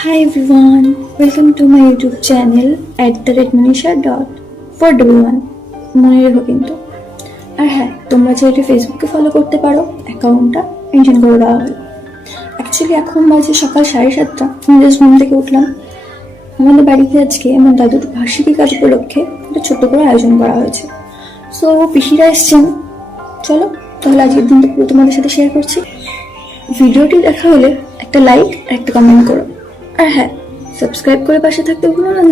Hi everyone, welcome to my YouTube channel @manisha.411 মনে রেখো কিন্তু। আর হ্যাঁ, তোমরা চাইলে ফেসবুকে ফলো করতে পারো, অ্যাকাউন্টটা মেনশন করে দেওয়া হলো। অ্যাকচুয়ালি এখন বাজে সকাল 7:30, আমি জাস্ট ঘুম থেকে উঠলাম। আমাদের বাড়িতে আজকে আমার দাদুর বার্ষিকী কাজ উপলক্ষে একটা ছোট্ট করে আয়োজন করা হয়েছে। সো পিসিরা এসছেন, চলো তাহলে আজকের দিনটা পুরো তোমাদের সাথে শেয়ার করছি। ভিডিওটি দেখা হলে একটা লাইক আর একটা কমেন্ট করো, আর হ্যাঁ, সাবস্ক্রাইব করে পাশে থাকতে ভুলো না।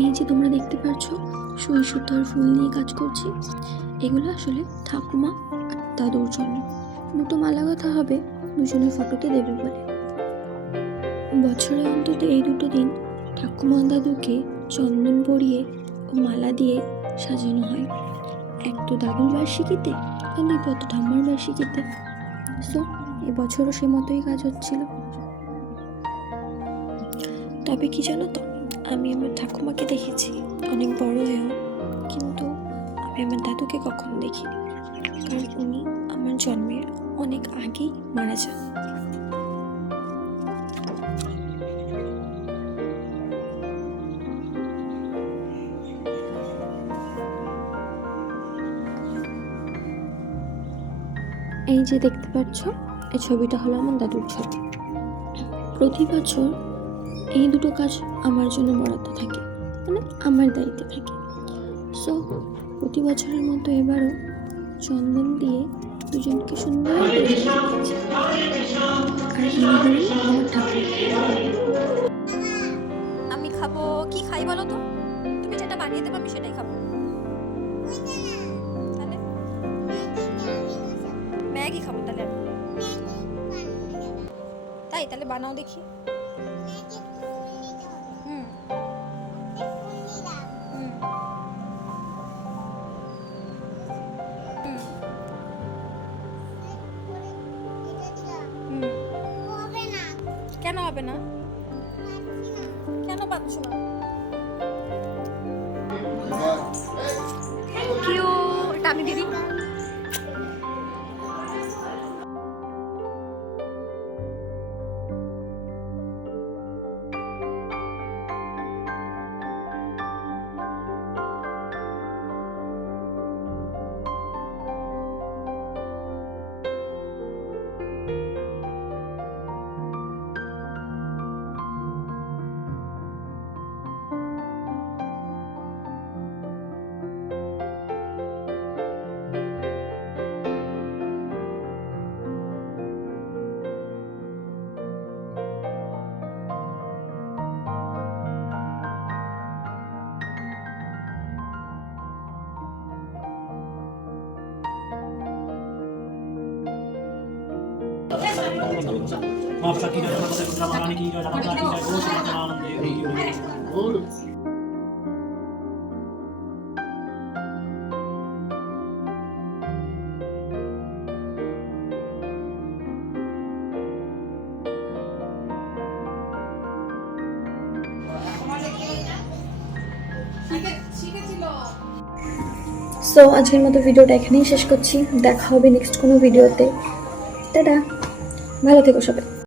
এই যে তোমরা দেখতে পাচ্ছ, সুই সুতার ফুল নিয়ে কাজ করছি। এগুলো আসলে ঠাকুমা আর দাদুর জন্য দুটো মালা গাঁথা হবে, দুজনের ফটোতে দেবে বলে। বছরে অন্তত এই দুটো দিন ঠাকুমা দাদুকে চন্দন পরিয়ে ও মালা দিয়ে সাজানো হয়। এক তো দাদুর বার্ষিকীতে, আর দ্বিতীয়ত ঠাম্মার বার্ষিকীতে। সো এবছরও সে মতোই কাজ হচ্ছিল। তবে কি জানো তো, আমি আমার ঠাকুমাকে দেখেছি অনেক বড় হয়েও, কিন্তু আমি আমার দাদুকে কখনো দেখিনি, কারণ উনি আমার জন্মের অনেক আগেই মারা যান। এই যে দেখতে পাচ্ছ, এই ছবিটা হলো আমার দাদুর ছবি। প্রতি বছর এই দুটো কাজ আমার জন্য বরাদ্দ থাকে, মানে আমার দায়িত্বে থাকে। সো প্রতি বছরের মতো এবারও চন্দন দিয়ে দুজনকে সুন্দর আমি খাবো কি খাই বলো তো? তুমি যেটা বানিয়ে দেবে আমি সেটাই খাবো। তাহলে ম্যাগি খাবো তাহলে আমি। তাই তাহলে বানাও দেখি। কেন হবে না? কেন পাচ্ছ না? Thank you. চাটনি দিদি। माता की जय माता दुर्गा महारानी की जय माता की जय बोलो सत्यनारायण देव बोल সো আজকের মতো ভিডিওটা এখানেই শেষ করছি। দেখা হবে নেক্সট কোনো ভিডিওতে। টাটা, ভালো থেকো সবাই।